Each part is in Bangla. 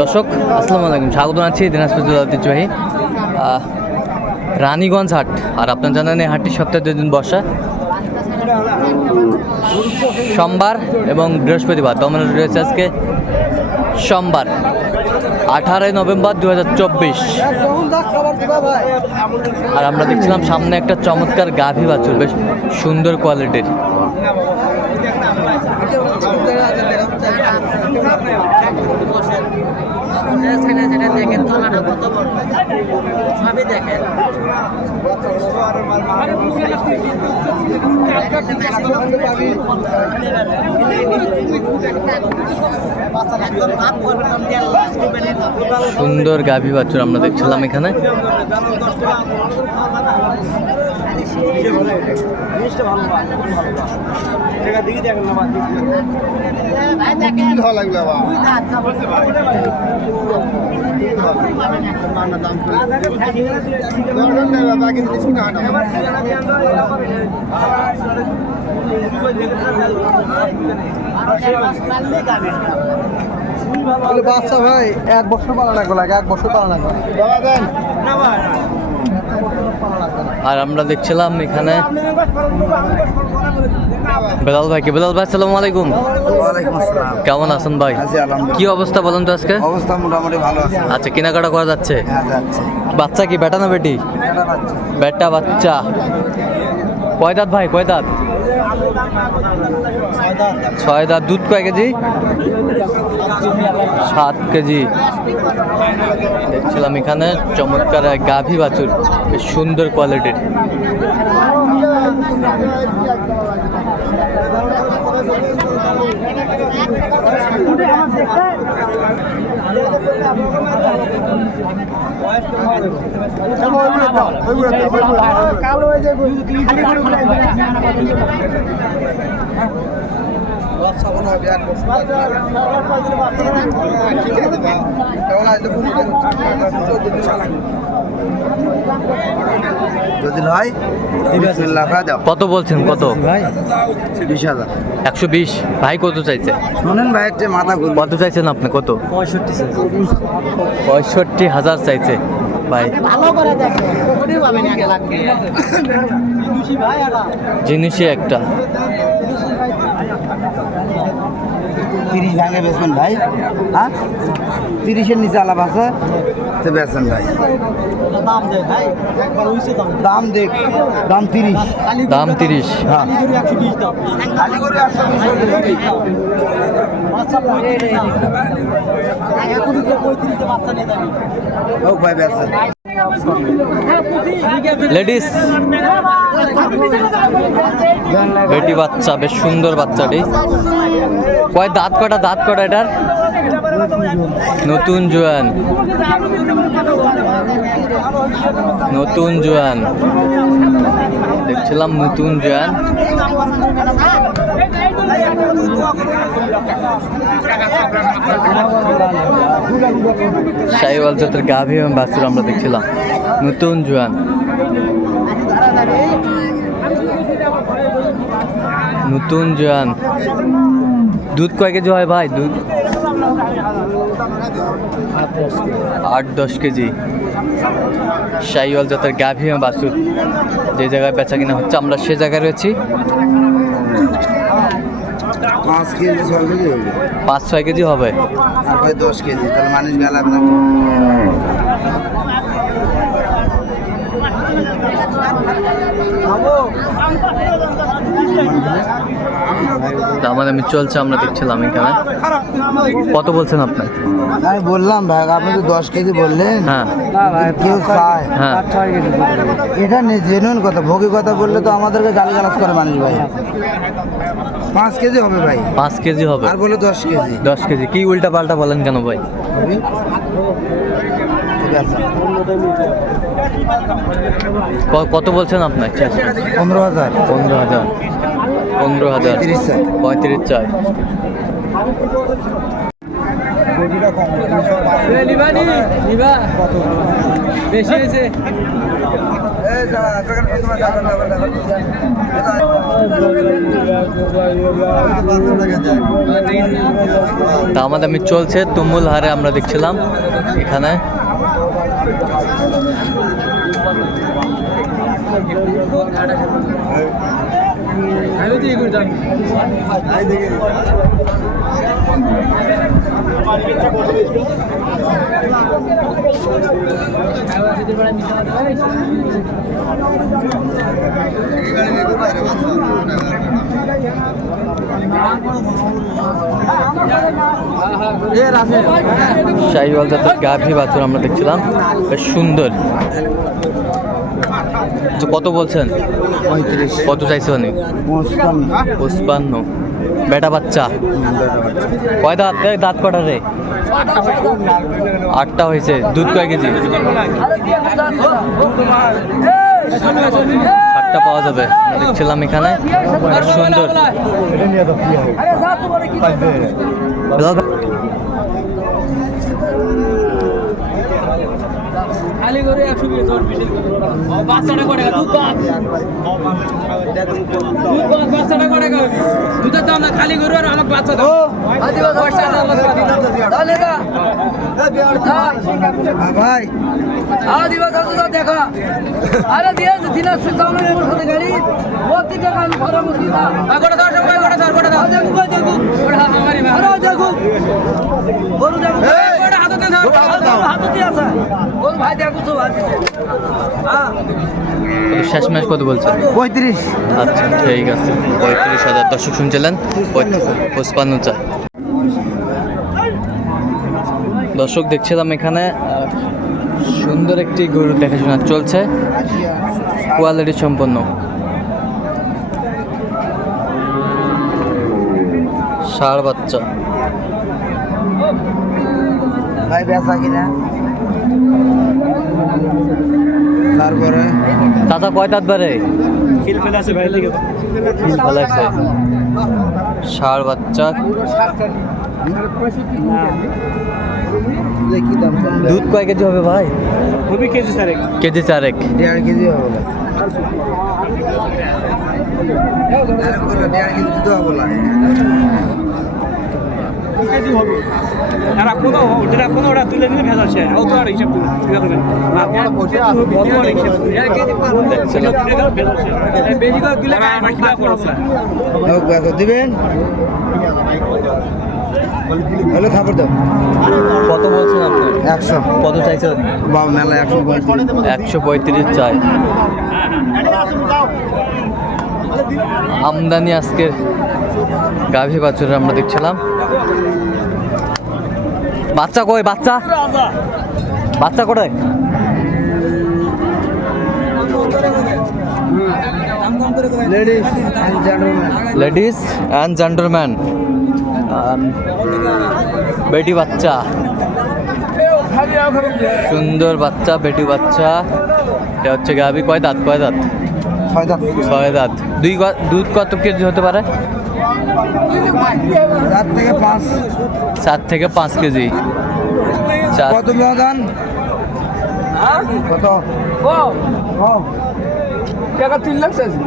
দর্শক, আসসালামু আলাইকুম। স্বাগত আছি দিনাজপুর ঐতিহ্যবাহী রানীগঞ্জ হাট। আর আপনার জানেন এই হাটটি সপ্তাহে দুই দিন বসা। সোমবার এবং বৃহস্পতিবার, দমনে রয়েছে আজকে সোমবার, আঠারোই নভেম্বর দু হাজার চব্বিশ। আর আমরা দেখছিলাম সামনে একটা চমৎকার গাভী বাছুর, বেশ সুন্দর কোয়ালিটির দেখেন তলাটা কত বড়? সবই দেখেন। সুন্দর গাভী বাছুর আমরা দেখছিলাম এখানে। বাচ্চা ভাই এক বছর পালা লাগবে লাগে এক বছর পালা লাগবে আর আমরা দেখছিলাম এখানে বেলাল ভাইকে। বেলাল ভাই আসসালামু আলাইকুম। কেমন আছেন ভাই? কি অবস্থা বলেন তো আজকে? অবস্থা মোটামুটি ভালো আছে। আচ্ছা কেনাকাটা করা যাচ্ছে? হ্যাঁ বাচ্চা কি বেটা না বেটি? বেটা বাচ্চা। কয় দাঁত ভাই কয় দাঁত। ছয় দাঁত। দুধ কয় কেজি? সাত কেজি। দেখছিলাম এখানে চমৎকার গাভী বাছুর সুন্দর কোয়ালিটির যদি হয় বিসমিল্লাহ খা দাও কত বলছেন কত? ভাই বিশ হাজার। একশো বিশ। ভাই কত চাইছে? শোনেন ভাই একটা মাথা কত চাইছেন আপনি? কত? পঁয়ষট্টি পঁয়ষট্টি হাজার চাইছে। ভাই। ভালো করে দেখেন ওটাই পাবেন এক লাখ জিনিসই একটা। তিরিশ ভাঙে বেচবেন ভাই। হ্যাঁ? তিরিশের নিচে আলাপ আছে তো বেচেন ভাই। দাম ভাই দাম। দাম দেখ দাম তিরিশ। দাম তিরিশ হ্যাঁ। ও ভাই বেচেন। লেডিস বেটি বাচ্চা বেশ সুন্দর বাচ্চাটি। কয় দাঁত কটা? দাঁত কটা এটার? নতুন জোয়ান। নতুন জোয়ান। দেখছিলাম নতুন জোয়ান। সাইওয়াল জাতের গাভী এবং বাছুর আমরা দেখছিলাম। নতুন জোয়ান। নতুন জোয়ান। দুধ কয় কেজি হয় ভাই? দুধ? আট দশ কেজি। সাইওয়াল জাতের গাভী বাছুর। যে জায়গায় বেচা কিনা হচ্ছে আমরা সে জায়গায় রয়েছি। পাঁচ ছয় কেজি হবে। দশ কেজি তাহলে মানুষ গেল আপনার। মানে আমি চলছে আমরা দেখছিলাম এখানে। কত বলছেন আপনার আমি বললাম ভাই আপনি তো দশ কেজি বললেন। হ্যাঁ। কেউ চায় হ্যাঁ। এটা জেনুইন কথা ভোগী কথা বললে তো আমাদেরকে গালিগালাজ করে মানুষ ভাই। পাঁচ কেজি হবে ভাই। পাঁচ কেজি হবে। আর বলে দশ কেজি। দশ কেজি। কি উল্টা পাল্টা বলেন কেন ভাই? ঠিক আছে। কত বলছেন আপনার পনেরো হাজার। পনেরো হাজার। পনেরো হাজার। পঁয়ত্রিশ চাই। বেশি হয়েছে। দামাদামি চলছে তুমুল হারে আমরা দেখছিলাম এখানে। শাহিওয়াল জাতের গাভী বাছুর আমরা দেখছিলাম। বেশ সুন্দর। তো কত বলছেন পঁয়ত্রিশ কত চাইছে মানে পঁচপান্ন বেটা বাচ্চা কয় দাঁত দাঁত কটা রে আটটা হয়েছে দুধ কয় কেজি আটটা পাওয়া যাবে দেখছিলাম এখানে সুন্দর বিলাল ভাই, খালি করে একশো বিশ জন বিশেষ বাচ্চাটা করে দুধ দুধ বাচ্চাটা করে দুধের দাম না খালি গরু আর আমাকে বাচ্চা দাও। পয়সা দাও, বাচ্চা দাও। ভাই। দেখা। আরে দিয়ে দিনাজপুর টাউনে মোর সাথে গাড়ি। বত্রিশ টাকা আমি ঘরে না গোটা দাও সবাই গোটা দাও গোটা দাও দেখু দেখু গোটা আমারই আরে দেখু। গরু দেখু। গোটা হাতে দাও হাতে দিয়ে আছে। শেষ ম্যাচ কত বলছেন? পঁয়ত্রিশ। আচ্ছা ঠিক আছে। পঁয়ত্রিশ হাজার দর্শক শুনছিলেন। পঁচপান্ন চা দর্শক দেখছিলাম এখানে সুন্দর একটি গরু দেখাশোনা চলছে। কোয়ালিটি সম্পন্ন। ষাড় বাচ্চা। ভাই বেচা কিনা? তারপরে? চাচা কয় দাঁত বারে খিল ভাই ষাড় বাচ্চা। দুধ কয় কেজি হবে ভাই? কেজি স্যার কেজি চারেক। দেড় কেজি হবে। দেড় কেজি দুধ হবে কেজি হবে। আর কোনো ওটা কোনো ওটা তুলে নিলে ভেজা সে ও তো আর হিসাব দিবেন? হলো খাবার দাও। কত বলছেন আপনি? একশো। কত চাইছেন? বা মেলা একশো পঁয়ত্রিশ। একশো পঁয়ত্রিশ চাই। আমদানি আজকের গাভী বাছুর আমরা দেখছিলাম। বাচ্চা কই, বাচ্চা? বাচ্চা কোথায়? লেডিস অ্যান্ড জেন্টলম্যান বেটি বাচ্চা। সুন্দর বাচ্চা, বেটি বাচ্চা। এটা হচ্ছে গাভী। কয় দাঁত কয় দাঁত? ছয় দাম ছয় দাঁত দুই দুধ কত কেজি হতে পারে? চার থেকে পাঁচ। চার থেকে পাঁচ কেজি। চার কত ব্যবধান কত? টাকা তিন লাখ চাইছি।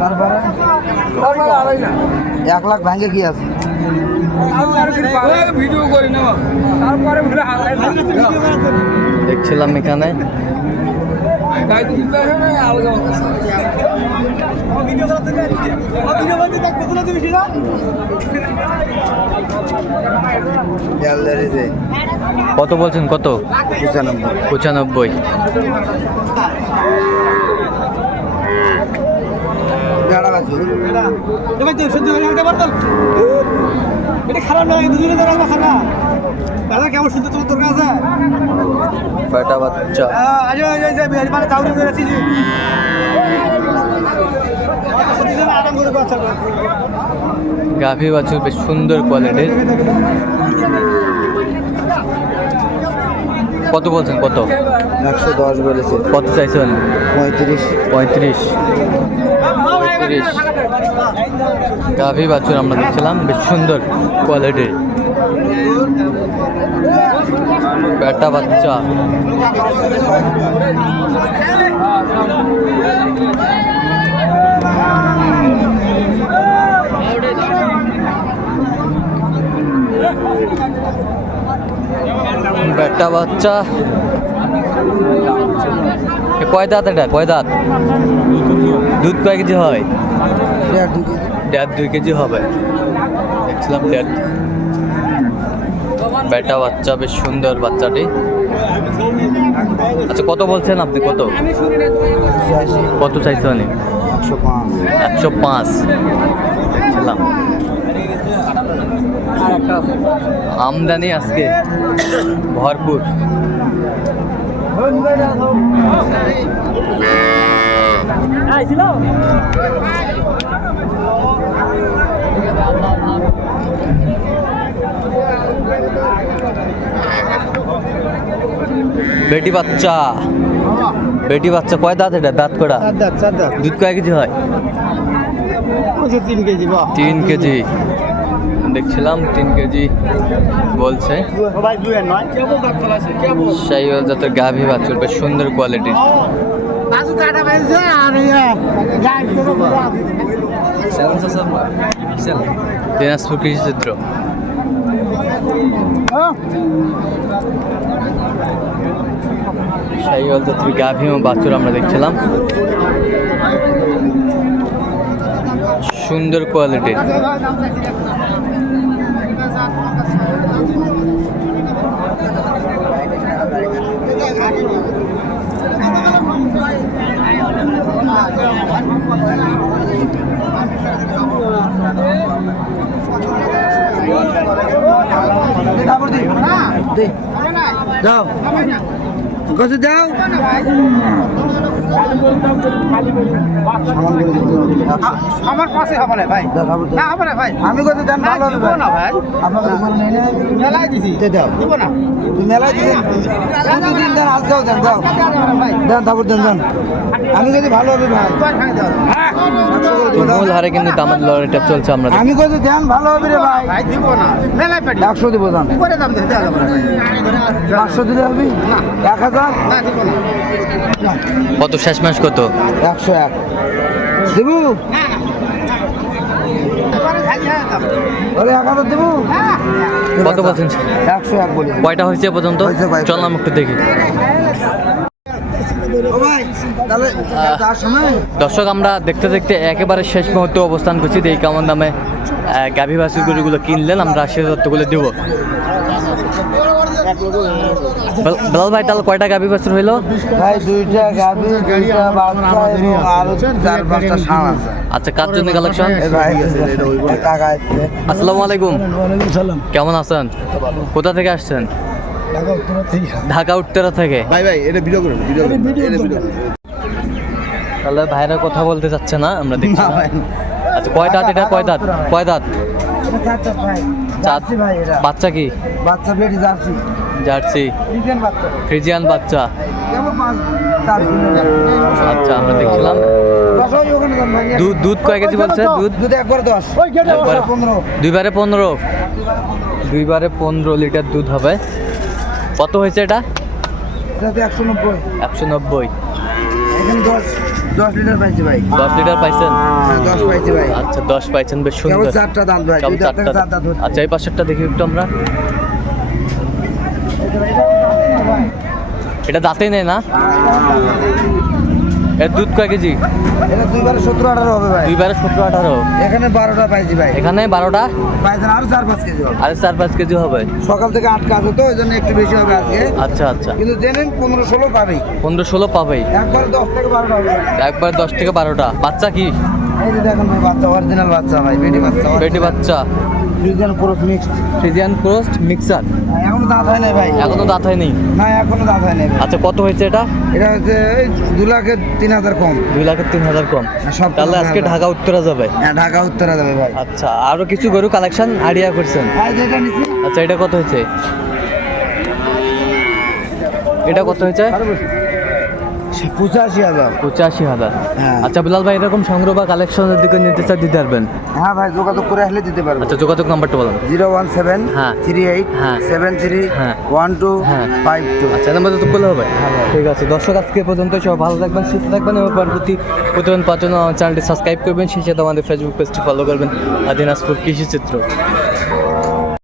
তারপরে? এক লাখ ভাঙে কি আছে? দেখছিলাম এখানে। কত বলছেন কত? পঁচানব্বই। পঁচানব্বই এটা খারাপ নয় দুজনে কথা না। দাদা কেমন শুনতে তোমার কাছে বেটা বাচ্চা। আজ মানে চাউরি করে গাভী বাছুর বেশ সুন্দর কোয়ালিটির কত বলছেন কত? একশো দশ বলেছে। কত চাইছেন? পঁয়ত্রিশ। পঁয়ত্রিশ। পঁয়ত্রিশ। গাভী বাছুর আমরা দেখছিলাম বেশ সুন্দর কোয়ালিটির বেটা বাচ্চা। বেটা বাচ্চা। কয় দাঁত এটা? কয় দাঁত? দুধ কয় কেজি হয়। দেড় দুই কেজি হবে। দেখছিলাম দেড় বেটা বাচ্চা, বেশ সুন্দর বাচ্চাটি। আচ্ছা কত বলছেন আপনি? কত? কত চাইছেন উনি? একশো পাঁচ। দেখছিলাম আমদানি আজকে ভরপুর। বেটি বাচ্চা। বেটি বাচ্চা কয় দাঁত এটা? দাঁত কটা দুধ কয় কেজি হয়? তিন কেজি তিন কেজি। দেখছিলাম তিন কেজি বলছে। সেই জাতের গাভী বাছুর বেশ সুন্দর কোয়ালিটির দিনাজপুর কৃষি চিত্র সেই জাতের গাভী এবং বাছুর আমরা দেখছিলাম। সুন্দর কোয়ালিটির দাও কত দাও আমার পাশে হবে না ভাই না হবে না ভাই আমি কত দেন ভালো হবে না ভাই না মেলায় দিছি দাও দিব না মেলায় দিন দেন আজ দাও দেন দাও দেন তারপর দেন দেন আমি যদি ভালো হবে ভাই মূল হারে কিন্তু দামের লড়াইটা চলছে আমরা আমি কত দেন ভালো হবে রে ভাই। ভাই দিব না। মেলায় পাটি একশো দিব দাম। করে দাম দিতে হবে না। ভাই পাঁচশো দিলে হবে? এক হাজার? না দিব না। কত শেষ মাস কত? একশো এক। দেবু? এবারে খালি হ্যাঁ দেবু? কত বলছেন? একশো এক বলি কয়টা হয়েছে পর্যন্ত? চল। চললাম একটু দেখি ও ভাই তাহলে তার সময় দর্শক আমরা দেখতে দেখতে একেবারে শেষ মুহূর্তে অবস্থান করছি। এই কেমন দামে গাভী বাছুর গরুগুলো কিনলেন আমরা সে তত্ত্বগুলো দেবো। বেল- বেলাল ভাই তাহলে কয়টা গাভী বাছুর হইল? ভাই দুইটা গাভি দুইটা বাচ্চা এবং আরও চার পাঁচটা ষাঁড় আছে। আচ্ছা কার জন্য কালেকশন আসসালামু আলাইকুম। ওয়ালাইকুম সালাম। কেমন আছেন? কোথা থেকে আসছেন? টাকা উত্তর থেকে। ঢাকা উত্তরা থেকে? ভাই ভাই এটা ভিডিও করুন ভিডিও করুন তাহলে ভাইরা কথা বলতে চাচ্ছে না আমরা দেখছি আচ্ছা কয় দাঁত এটা? কয় দাঁত? কয় দাঁত? বাচ্চা কি? বাচ্চা বেটি জার্সি। জার্সি। বাচ্চা। ফ্রিজিয়ান বাচ্চা। কেমন পাঁচ চার দিনের আচ্ছা আমরা দেখছিলাম। দুধ দুধ কয় কেজি বলছে? দুধ? দুধ একবার দশ। পনেরো। দুইবারে পনেরো। দুইবারে পনেরো লিটার দুধ হবে। কত হয়েছে এটা? একশো নব্বই। একশো নব্বই। দশ লিটার পাইছি ভাই। দশ লিটার পাইছেন? হ্যাঁ, দশ পাইছি ভাই। আচ্ছা দশ পাইছেন বেশ সুন্দর। চারটা ভাই চারটা। আচ্ছা এই পাশেরটা দেখি একটু আমরা। এটা দাঁতে নেই না? এর দুধ কয় কেজি? এটা দুইবারে সতেরো আঠারো হবে ভাই। দুইবারে সতেরো আঠারো? এখানে বারোটা পাইছি ভাই। এখানে বারোটা? পাইছেন আরও চার পাঁচ কেজি হবে। আর চার পাঁচ কেজি হবে। সকাল থেকে আটকা আছে তো ওই জন্য একটু বেশি হবে আজকে। আচ্ছা আচ্ছা। কিন্তু জেনেন পনেরো ষোলো পাবেই। পনেরো ষোলো পাবেই। একবার দশ থেকে বারোটা হবে। একবার দশ থেকে বারোটা। বাচ্চা কি? এই যে দেখেন ভাই বাচ্চা অরিজিনাল বাচ্চা ভাই বেটি বাচ্চা বেটি বাচ্চা। ফ্রিজিয়ান পুরো মিক্সড ফ্রিজিয়ান ক্রোস্ট মিক্সার এখনও দাঁত হয় নাই ভাই। এখনও দাঁত হয়নি? না এখনও দাঁত হয় নাই আচ্ছা কত হয়েছে এটা? এটা হচ্ছে দু লাখের তিন হাজার কম। দুই লাখের তিন হাজার কম। সব তাহলে আজকে ঢাকা উত্তরা যাবে? হ্যাঁ ঢাকা উত্তরা যাবে ভাই। আচ্ছা আরও কিছু গরু কালেকশন আইডিয়া করছেন? আচ্ছা এটা কত হয়েছে? এটা কত হয়েছে? পঁচাশি হাজার। পঁচাশি হাজার। হ্যাঁ। আচ্ছা বিলাল ভাই এরকম সংগ্রহ বা কালেকশনের দিকে নিতে চাই দিতে পারবেন? হ্যাঁ ভাই যোগাযোগ করে আসলে দিতে পারব। আচ্ছা যোগাযোগ নাম্বারটা বলেন। জিরো ওয়ান সেভেন হ্যাঁ। থ্রি এইট হ্যাঁ। সেভেন থ্রি হ্যাঁ। ওয়ান টু হ্যাঁ। Five two. আচ্ছা নাম্বার তো বলে হবে। ঠিক আছে দর্শক আজকে পর্যন্ত সব ভালো থাকবেন সুস্থ থাকবেন এবং পরবর্তী প্রতিদিন পাওয়ার জন্য চ্যানেলটি সাবস্ক্রাইব করবেন। সেই সাথে আমাদের ফেসবুক পেজটি ফলো করবেন। আর দিনাজপুর কৃষি চিত্র।